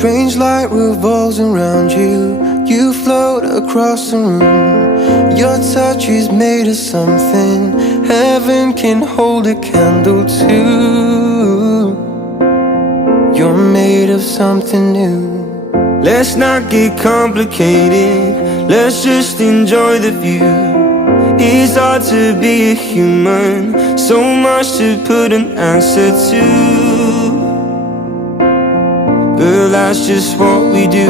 strange light revolves around you. You float across the room. Your touch is made of something heaven can hold a candle to. You're made of something new. Let's not get complicated, let's just enjoy the view. It's hard to be a human, so much to put an answer to, but that's just what we do.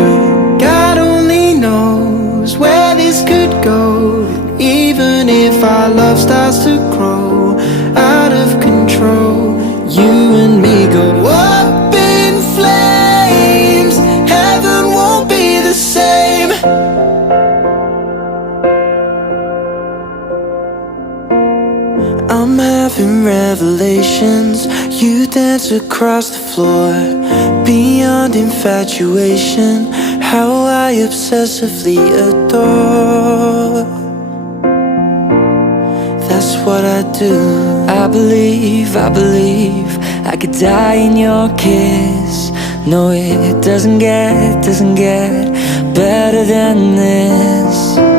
God only knows where this could go. Even if our love starts to grow out of control, you and me go up in flames. Heaven won't be the same. I'm having revelations. You dance across the floor. Beyond infatuation, how I obsessively adore. That's what I do. I believe I could die in your kiss. No, it doesn't get better than this.